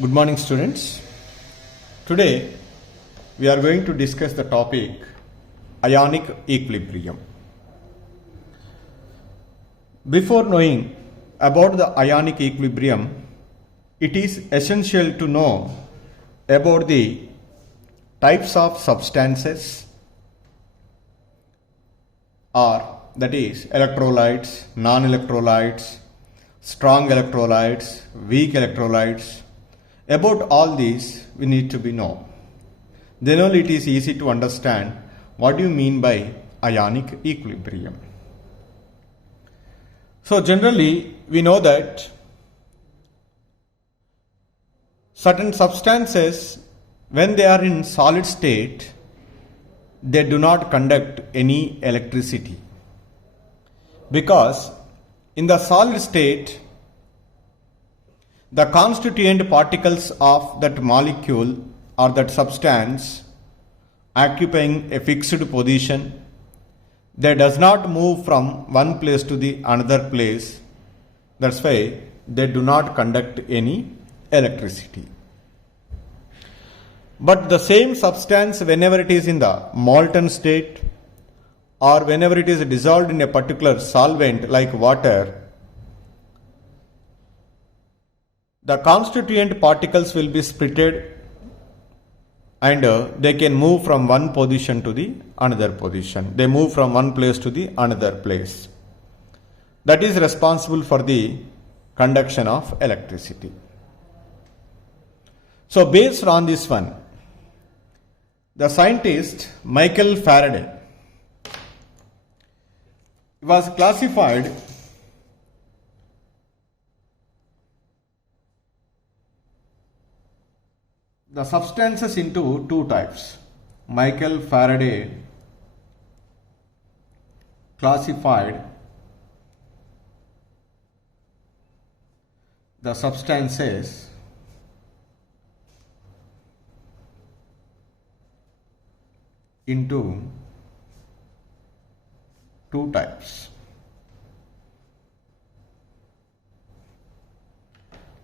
Good morning, students. Today we are going to discuss the topic ionic equilibrium. Before knowing about the ionic equilibrium, it is essential to know about the types of substances, or that is electrolytes, non-electrolytes, strong electrolytes, weak electrolytes. About all these we need to be know. Then only it is easy to understand what do you mean by ionic equilibrium. So generally we know that certain substances, when they are in solid state, they do not conduct any electricity, because in the solid state the constituent particles of that molecule or that substance occupying a fixed position, they does not move from one place to the another place. That's why they do not conduct any electricity. But the same substance, whenever it is in the molten state or whenever it is dissolved in a particular solvent like water, the constituent particles will be splitted and they can move from one position to the another position. They move from one place to the another place. That is responsible for the conduction of electricity. So based on this one, the scientist Michael Faraday was classified the substances into two types. Michael Faraday classified the substances into two types.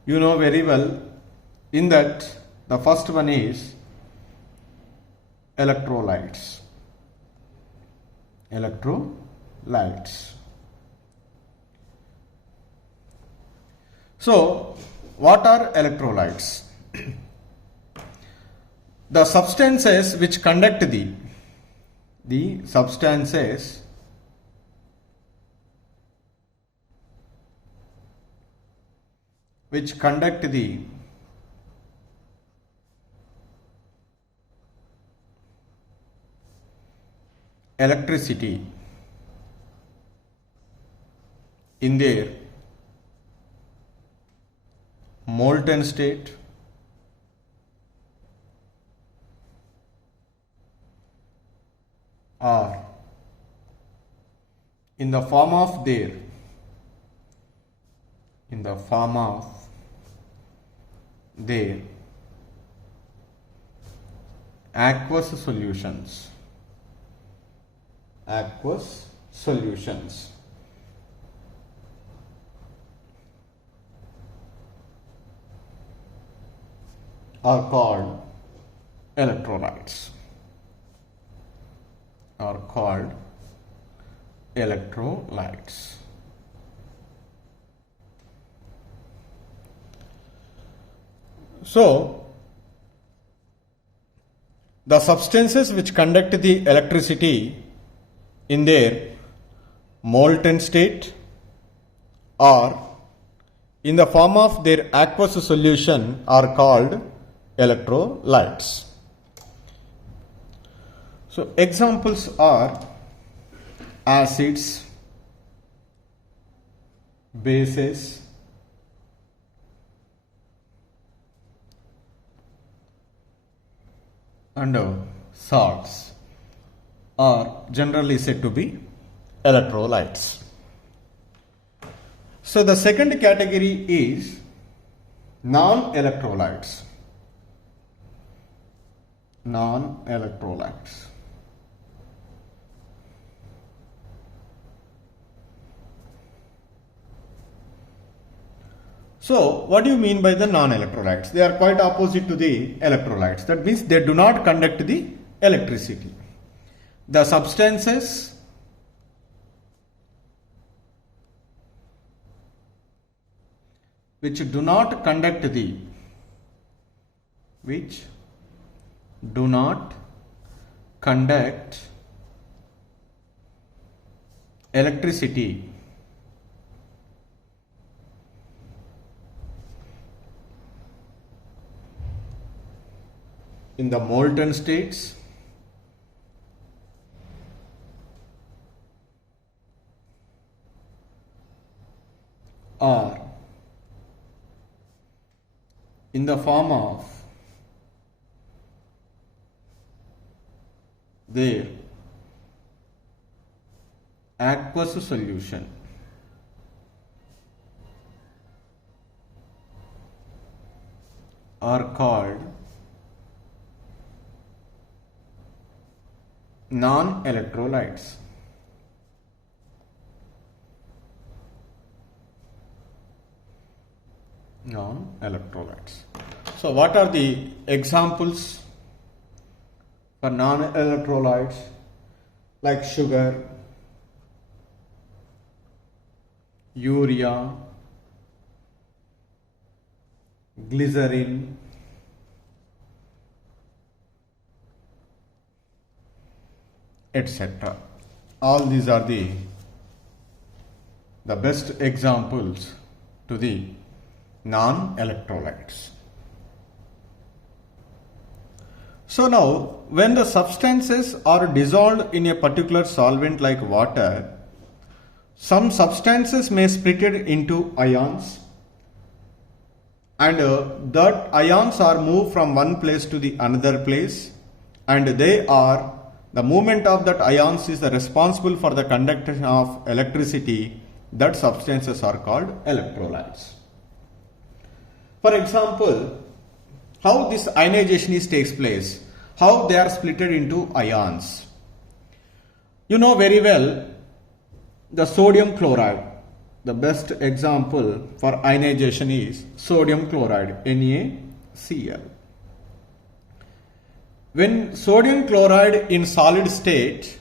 You know very well in that the first one is electrolytes. Electrolytes. So, what are electrolytes? The substances which conduct the substances which conduct the electricity in their molten state or in the form of their aqueous solutions are called electrolytes. So the substances which conduct the electricity in their molten state or in the form of their aqueous solution are called electrolytes. So examples are acids, bases, and salts are generally said to be electrolytes. So the second category is non-electrolytes. So, what do you mean by the non-electrolytes? They are quite opposite to the electrolytes. That means they do not conduct the electricity. The substances which do not conduct electricity in the molten states or in the form of their aqueous solution are called non-electrolytes. Non-electrolytes. So, what are the examples for non-electrolytes? Like sugar, urea, glycerin, etc. All these are the best examples to the non-electrolytes. So now, when the substances are dissolved in a particular solvent like water, some substances may split it into ions, and that ions are moved from one place to the another place, and the movement of that ions is responsible for the conduction of electricity. That substances are called electrolytes. For example, how this ionization takes place, how they are split into ions. You know very well the sodium chloride. The best example for ionization is sodium chloride, NaCl. When sodium chloride in solid state,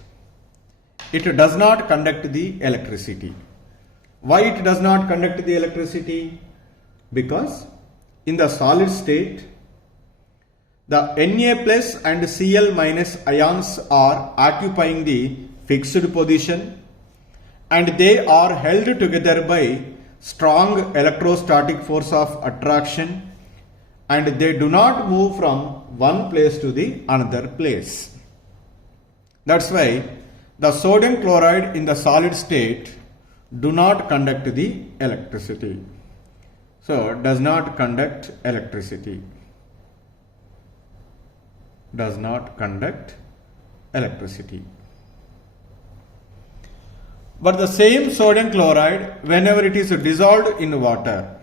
it does not conduct the electricity. Why it does not conduct the electricity? Because in the solid state, the Na plus and Cl minus ions are occupying the fixed position, and they are held together by strong electrostatic force of attraction, and they do not move from one place to the another place. That's why the sodium chloride in the solid state do not conduct the electricity. So, does not conduct electricity. Does not conduct electricity. But the same sodium chloride, whenever it is dissolved in water,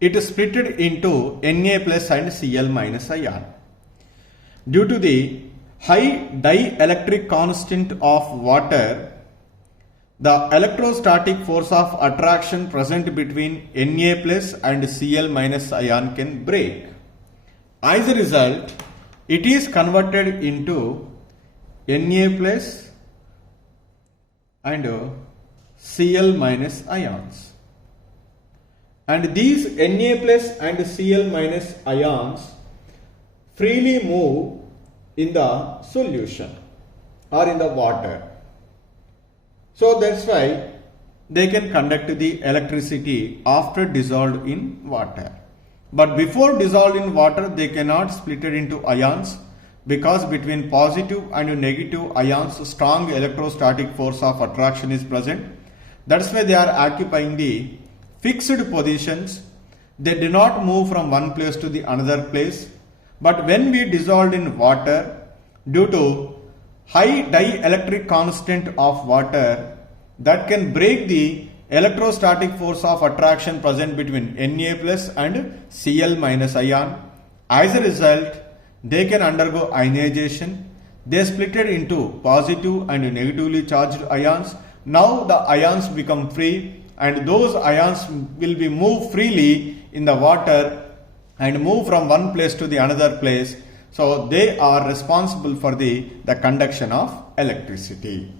it is split into Na plus and Cl minus ion. Due to the high dielectric constant of water, the electrostatic force of attraction present between Na plus and Cl minus ion can break. As a result, it is converted into Na plus and Cl minus ions. And these Na plus and Cl minus ions freely move in the solution or in the water. So that's why they can conduct the electricity after dissolved in water. But before dissolved in water, they cannot split it into ions, because between positive and negative ions, strong electrostatic force of attraction is present. That's why they are occupying the fixed positions. They do not move from one place to the another place. But when we dissolved in water, due to high dielectric constant of water, that can break the electrostatic force of attraction present between Na plus and Cl minus ion. As a result, they can undergo ionization. They split it into positive and negatively charged ions. Now the ions become free, and those ions will be moved freely in the water and move from one place to the another place. So they are responsible for the conduction of electricity.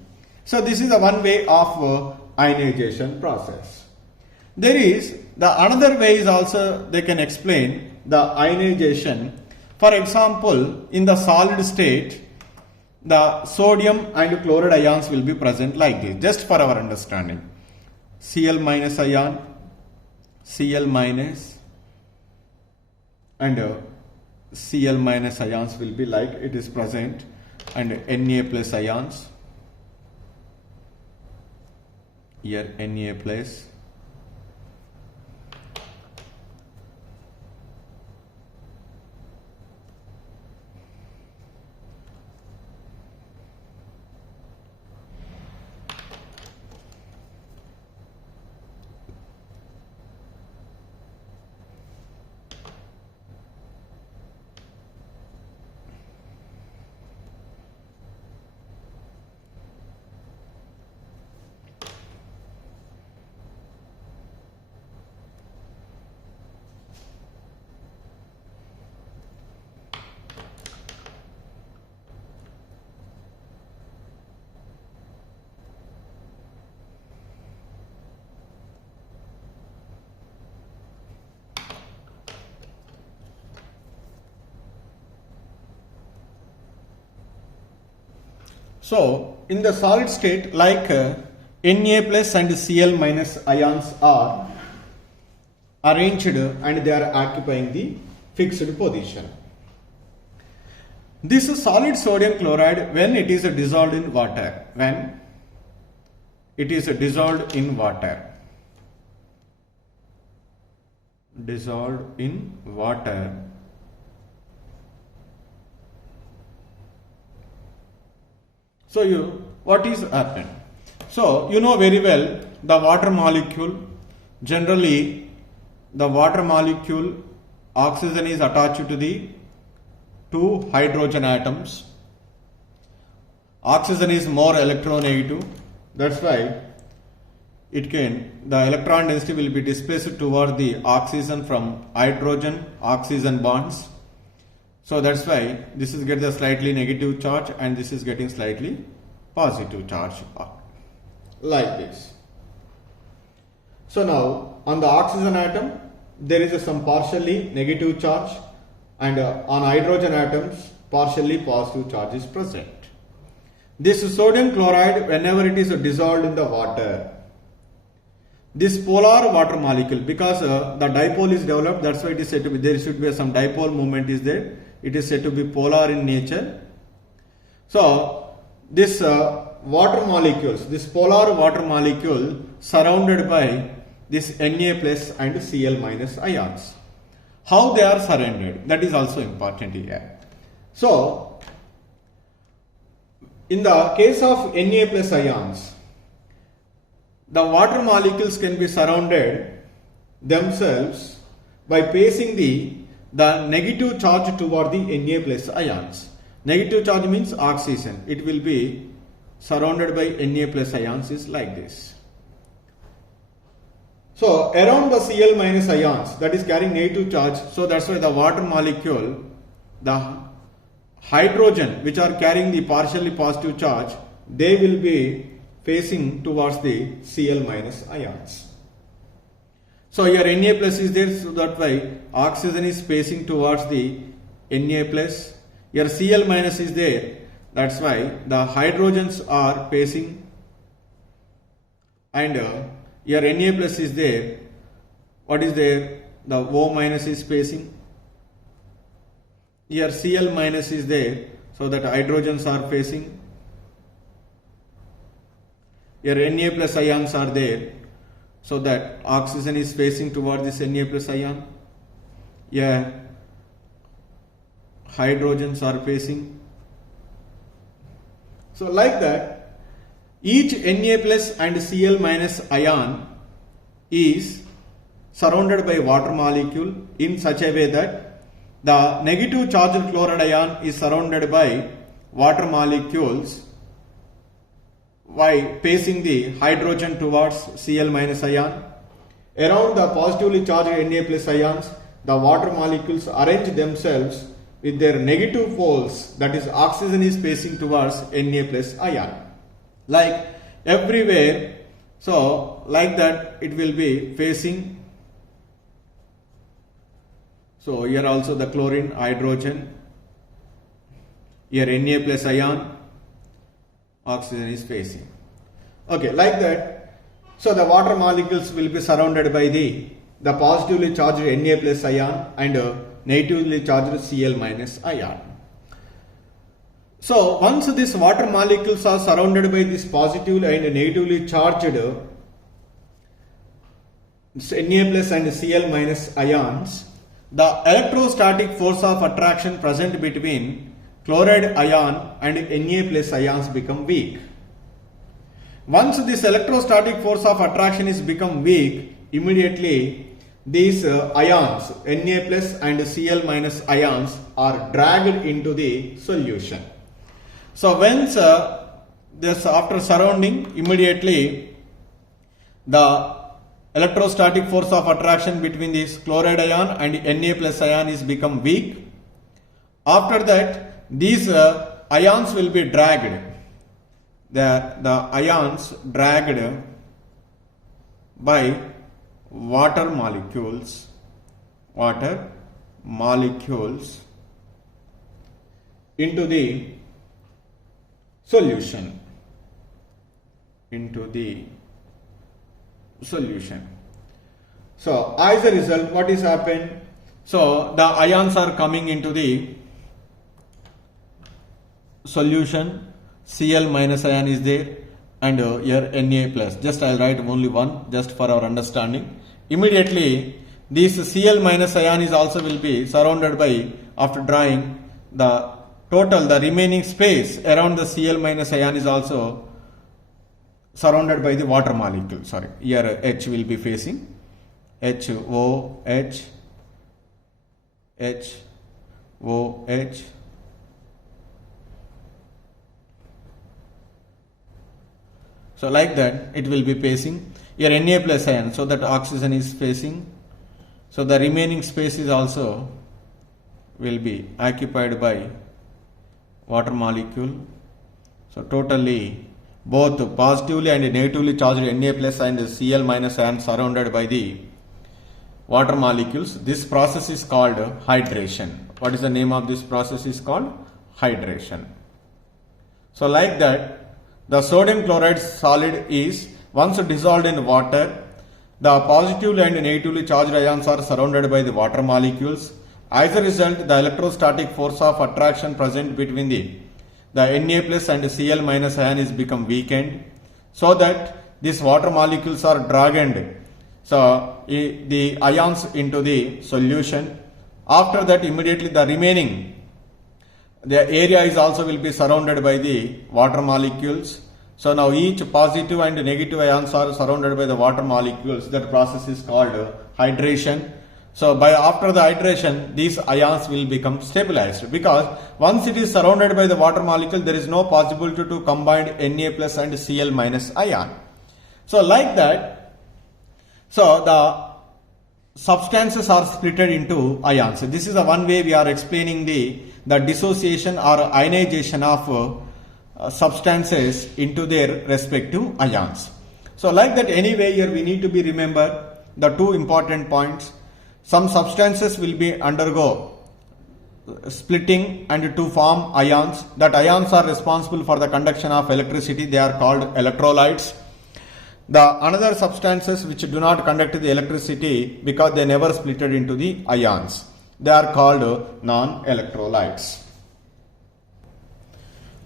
So this is the one way of ionization process. There is the another way is also they can explain the ionization. For example, in the solid state, the sodium and chloride ions will be present like this, just for our understanding. Cl minus ion, Cl minus, and Cl minus ions will be like it is present, and Na plus ions, here Na plus, so in the solid state, like Na plus and Cl minus ions are arranged and they are occupying the fixed position. This solid sodium chloride, when it is dissolved in water, when it is dissolved in water, so what is happened? So you know very well the water molecule, generally the water molecule oxygen is attached to the two hydrogen atoms. Oxygen is more electronegative, that's why the electron density will be displaced toward the oxygen from hydrogen oxygen bonds. So that's why this is getting a slightly negative charge and this is getting slightly positive charge, like this. So now on the oxygen atom there is some partially negative charge, and on hydrogen atoms partially positive charge is present. This sodium chloride, whenever it is dissolved in the water, this polar water molecule, because the dipole is developed, that's why it is said to be, there should be some dipole movement is there, it is said to be polar in nature. So this water molecules, this polar water molecule surrounded by this Na plus and Cl minus ions. How they are surrounded, that is also important here. So in the case of Na plus ions, the water molecules can be surrounded themselves by passing the negative charge toward the Na plus ions. Negative charge means oxygen. It will be surrounded by Na plus ions is like this. So around the Cl minus ions, that is carrying negative charge, so that's why the water molecule, the hydrogen which are carrying the partially positive charge, they will be facing towards the Cl minus ions. So here Na plus is there, so that why oxygen is facing towards the Na plus. Here Cl minus is there, that's why the hydrogens are facing, and here Na plus is there. What is there? The O minus is facing. Here Cl minus is there, so that hydrogens are facing. Here Na plus ions are there, so that oxygen is facing towards this Na plus ion. Here hydrogens are facing. So like that, each Na plus and Cl minus ion is surrounded by water molecule in such a way that the negative charged chloride ion is surrounded by water molecules by passing the hydrogen towards Cl minus ion. Around the positively charged Na plus ions, the water molecules arrange themselves with their negative poles, that is oxygen is facing towards Na plus ion. Like everywhere, so like that it will be facing. So here also the chlorine, hydrogen, here Na plus ion, oxygen is facing. Okay, like that. So the water molecules will be surrounded by the positively charged Na plus ion and negatively charged Cl minus ion. So once these water molecules are surrounded by this positively and negatively charged Na plus and Cl minus ions, the electrostatic force of attraction present between chloride ion and Na plus ions become weak. Once this electrostatic force of attraction is become weak, immediately these ions, Na plus and Cl minus ions, are dragged into the solution. So once this after surrounding, immediately the electrostatic force of attraction between this chloride ion and Na plus ion is become weak. After that, these ions will be dragged. The ions dragged by water molecules into the solution. So as a result, what is happened? So the ions are coming into the solution. Cl minus ion is there and here Na plus. Just I will write only one just for our understanding. Immediately this Cl minus ion is also will be surrounded by, after drawing the total, the remaining space around the Cl minus ion is also surrounded by the water molecule. Sorry, here H will be facing H O H H O H. So like that it will be facing here Na plus ion, so that oxygen is facing. So the remaining space is also will be occupied by water molecule. So totally both positively and negatively charged Na plus and Cl minus ion surrounded by the water molecules. This process is called hydration. What is the name of this process? Is called hydration. So like that, the sodium chloride solid is once dissolved in water, the positively and negatively charged ions are surrounded by the water molecules. As a result, the electrostatic force of attraction present between the Na plus and Cl minus ion is become weakened, so that these water molecules are dragged, so the ions into the solution. After that, immediately the remaining, the area is also will be surrounded by the water molecules. So now each positive and negative ions are surrounded by the water molecules. That process is called hydration. So by after the hydration, these ions will become stabilized, because once it is surrounded by the water molecule, there is no possibility to combine Na plus and Cl minus ion. So like that, so the substances are split into ions. This is the one way we are explaining the dissociation or ionization of substances into their respective ions. So like that, anyway here we need to be remember the two important points. Some substances will be undergo splitting and to form ions. That ions are responsible for the conduction of electricity. They are called electrolytes. The another substances which do not conduct the electricity because they never splitted into the ions, they are called non-electrolytes.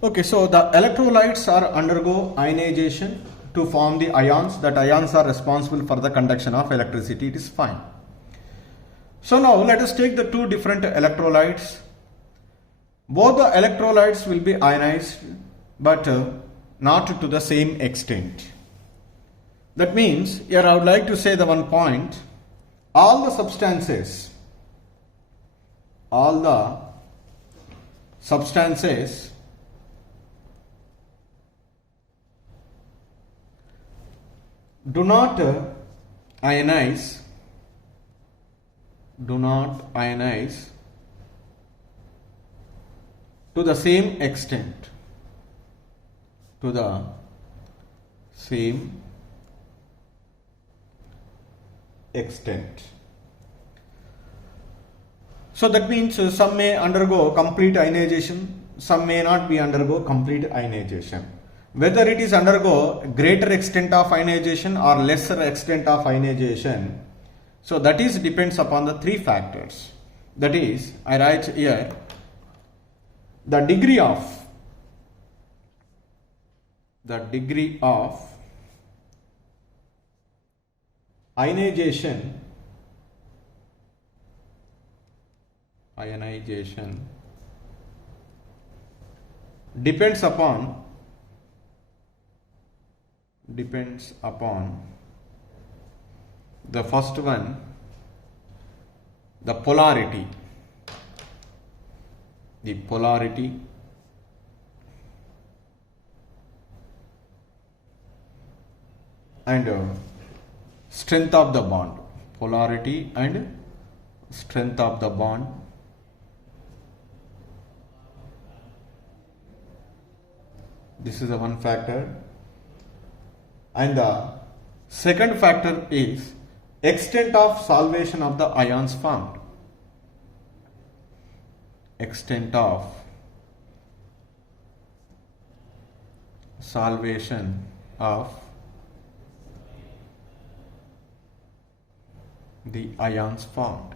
Okay, so the electrolytes are undergo ionization to form the ions. That ions are responsible for the conduction of electricity. It is fine. So now let us take the two different electrolytes. Both the electrolytes will be ionized, but not to the same extent. That means, here I would like to say the one point, all the substances all the substances do not ionize to the same extent, So that means some may undergo complete ionization, some may not be undergo complete ionization. Whether it is undergo greater extent of ionization or lesser extent of ionization, so that is depends upon the three factors. That is, I write here, the degree of ionization depends upon the first one, the polarity and strength of the bond. Polarity and strength of the bond. This is the one factor. And the second factor is extent of solvation of the ions formed. Extent of solvation of the ions formed.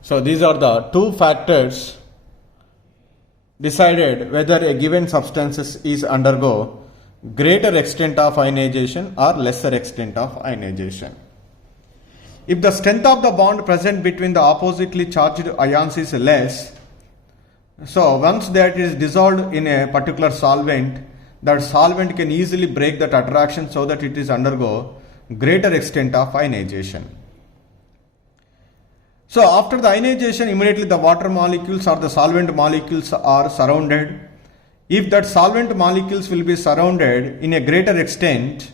So these are the two factors decided whether a given substance is undergo greater extent of ionization or lesser extent of ionization. If the strength of the bond present between the oppositely charged ions is less, so once that is dissolved in a particular solvent, that solvent can easily break that attraction so that it is undergo greater extent of ionization. So after the ionization, immediately the water molecules or the solvent molecules are surrounded. If that solvent molecules will be surrounded in a greater extent,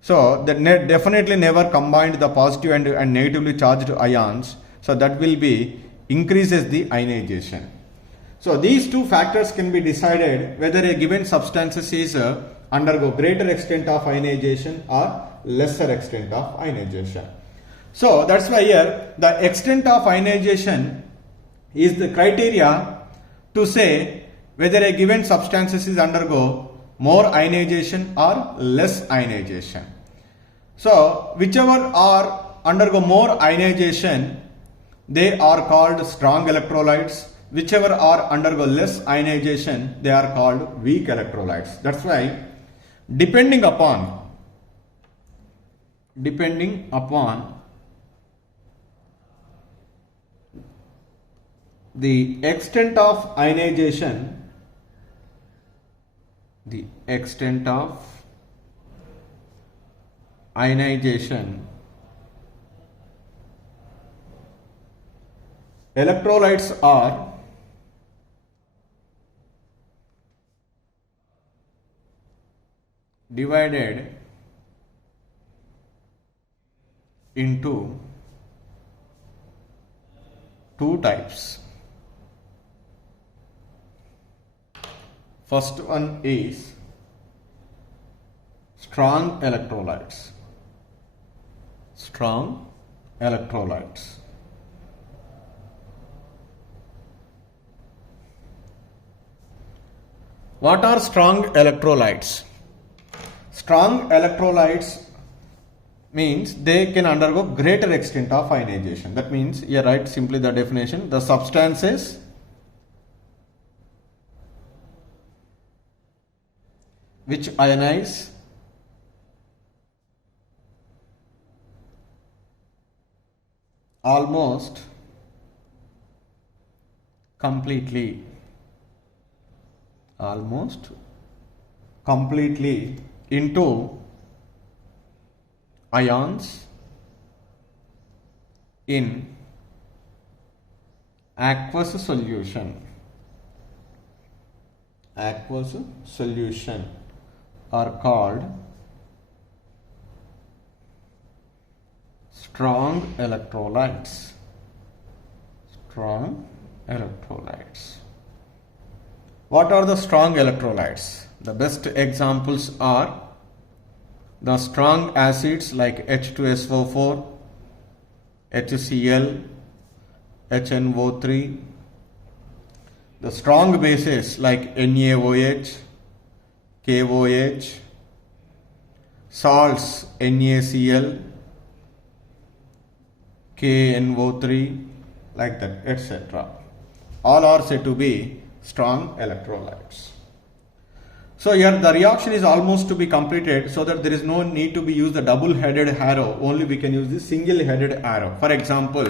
so that definitely never combined the positive and negatively charged ions, so that will be increases the ionization. So these two factors can be decided whether a given substance is undergo greater extent of ionization or lesser extent of ionization. So that's why here the extent of ionization is the criteria to say whether a given substance is undergo more ionization or less ionization. So whichever are undergo more ionization, they are called strong electrolytes. Whichever are undergo less ionization, they are called weak electrolytes. That's why depending upon the extent of ionization, electrolytes are divided into two types. First one is strong electrolytes. What are strong electrolytes? Strong electrolytes means they can undergo greater extent of ionization. That means here write simply the definition: the substances which ionize almost completely into ions in aqueous solution are called strong electrolytes. What are the strong electrolytes? The best examples are the strong acids like H2SO4, HCl, HNO3, the strong bases like NaOH, KOH, salts NaCl, KNO3, like that, etc. All are said to be strong electrolytes. So here the reaction is almost to be completed, so that there is no need to be used the double-headed arrow, only we can use the single-headed arrow. For example,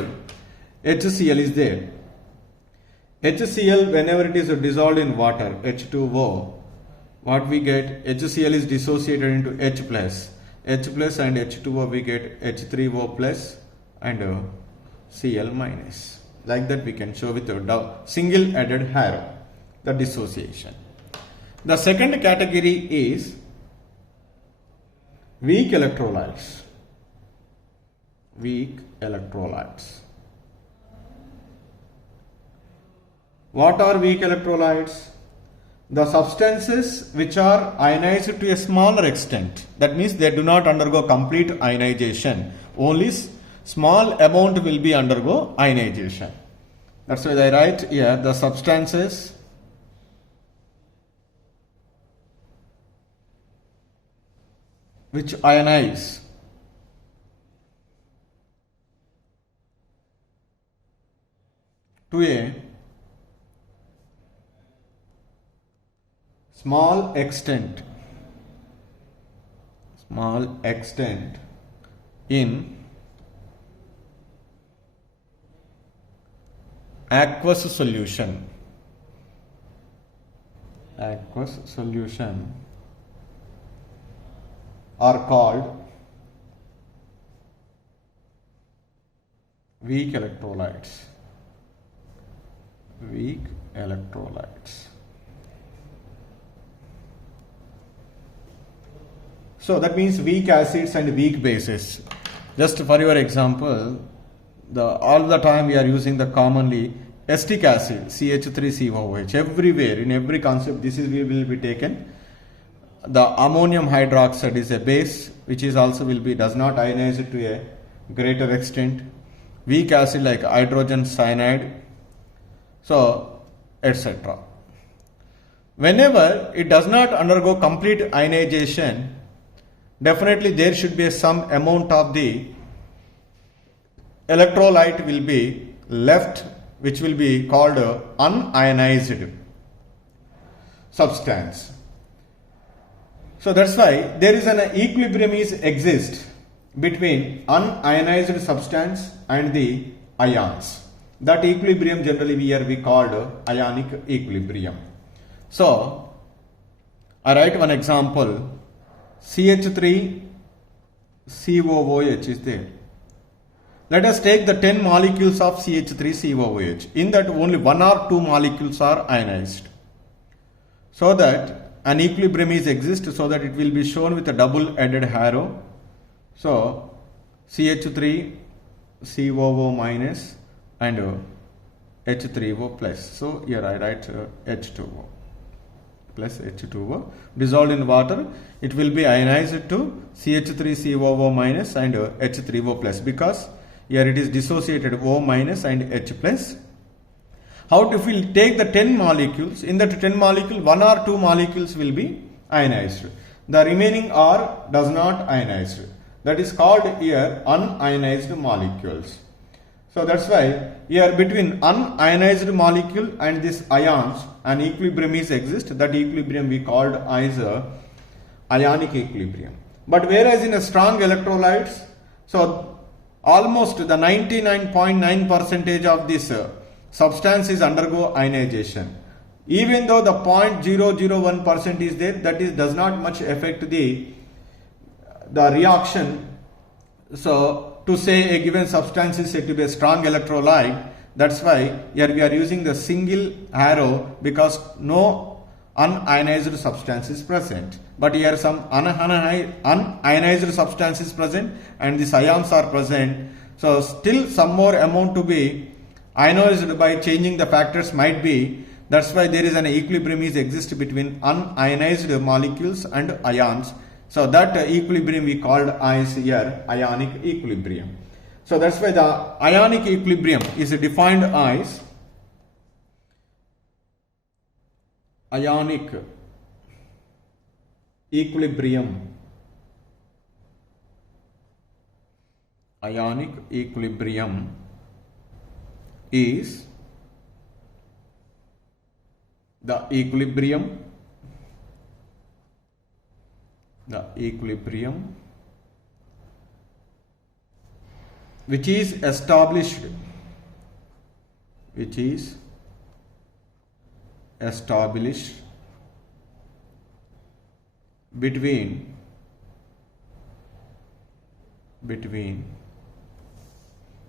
HCl is there. HCl, whenever it is dissolved in water, H2O, what we get, HCl is dissociated into H plus and H2O we get H3O plus and Cl minus. Like that we can show with a single-headed arrow the dissociation. The second category is weak electrolytes. What are weak electrolytes? The substances which are ionized to a smaller extent. That means they do not undergo complete ionization. Only small amount will be undergo ionization. That's why I write here the substances which ionize to a small extent in aqueous solution are called weak electrolytes. So that means weak acids and weak bases. Just for your example, all the time we are using the commonly acetic acid, CH3COOH. Everywhere, in every concept, this will be taken. The ammonium hydroxide is a base, which is also does not ionize to a greater extent. Weak acid like hydrogen cyanide, so etc. Whenever it does not undergo complete ionization, definitely there should be some amount of the electrolyte will be left, which will be called unionized substance. So that's why there is an equilibrium exists between unionized substance and the ions. That equilibrium generally we called ionic equilibrium. So I write one example. CH3COOH is there. Let us take the 10 molecules of CH3COOH. In that only 1 or 2 molecules are ionized. So that an equilibrium exists, so that it will be shown with a double-headed arrow. So CH3COO minus and H3O plus. So here I write H2O plus H2O. Dissolved in water, it will be ionized to CH3COO minus and H3O plus, because here it is dissociated O minus and H plus. How if we take the 10 molecules, in that 10 molecule, 1 or 2 molecules will be ionized. The remaining does not ionize. That is called here unionized molecules. So that's why here between unionized molecule and this ions, an equilibrium exists. That equilibrium we called as ionic equilibrium. But whereas in a strong electrolytes, so almost the 99.9% of this substance is undergo ionization. Even though the 0.001% is there, that does not much affect the reaction. So to say a given substance is said to be a strong electrolyte, that's why here we are using the single arrow because no unionized substance is present. But here some unionized substance is present and these ions are present. So still some more amount to be ionized by changing the factors might be. That's why there is an equilibrium is exist between unionized molecules and ions. So that equilibrium we called as here ionic equilibrium. So that's why the ionic equilibrium is defined as ionic equilibrium. Ionic equilibrium is the equilibrium which is established between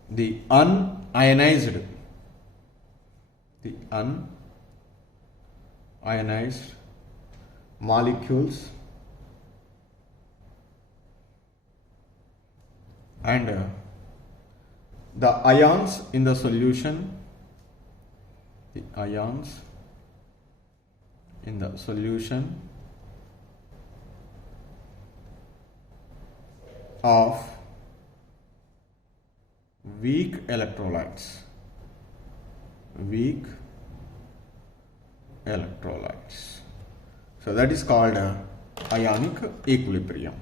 the unionized molecules and the ions in the solution, of weak electrolytes. So that is called ionic equilibrium.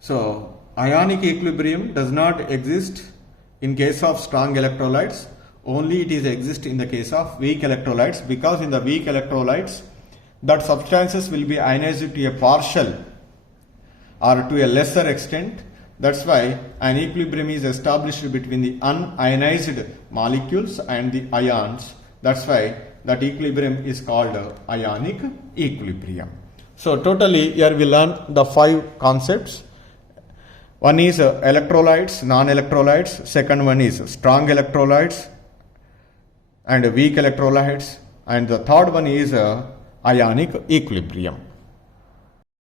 So ionic equilibrium does not exist in case of strong electrolytes, only it is exist in the case of weak electrolytes, because in the weak electrolytes that substances will be ionized to a partial or to a lesser extent. That's why an equilibrium is established between the unionized molecules and the ions. That's why that equilibrium is called ionic equilibrium. So totally here we learn the 5 concepts. One is electrolytes, non-electrolytes. Second one is strong electrolytes and weak electrolytes. And the third one is ionic equilibrium.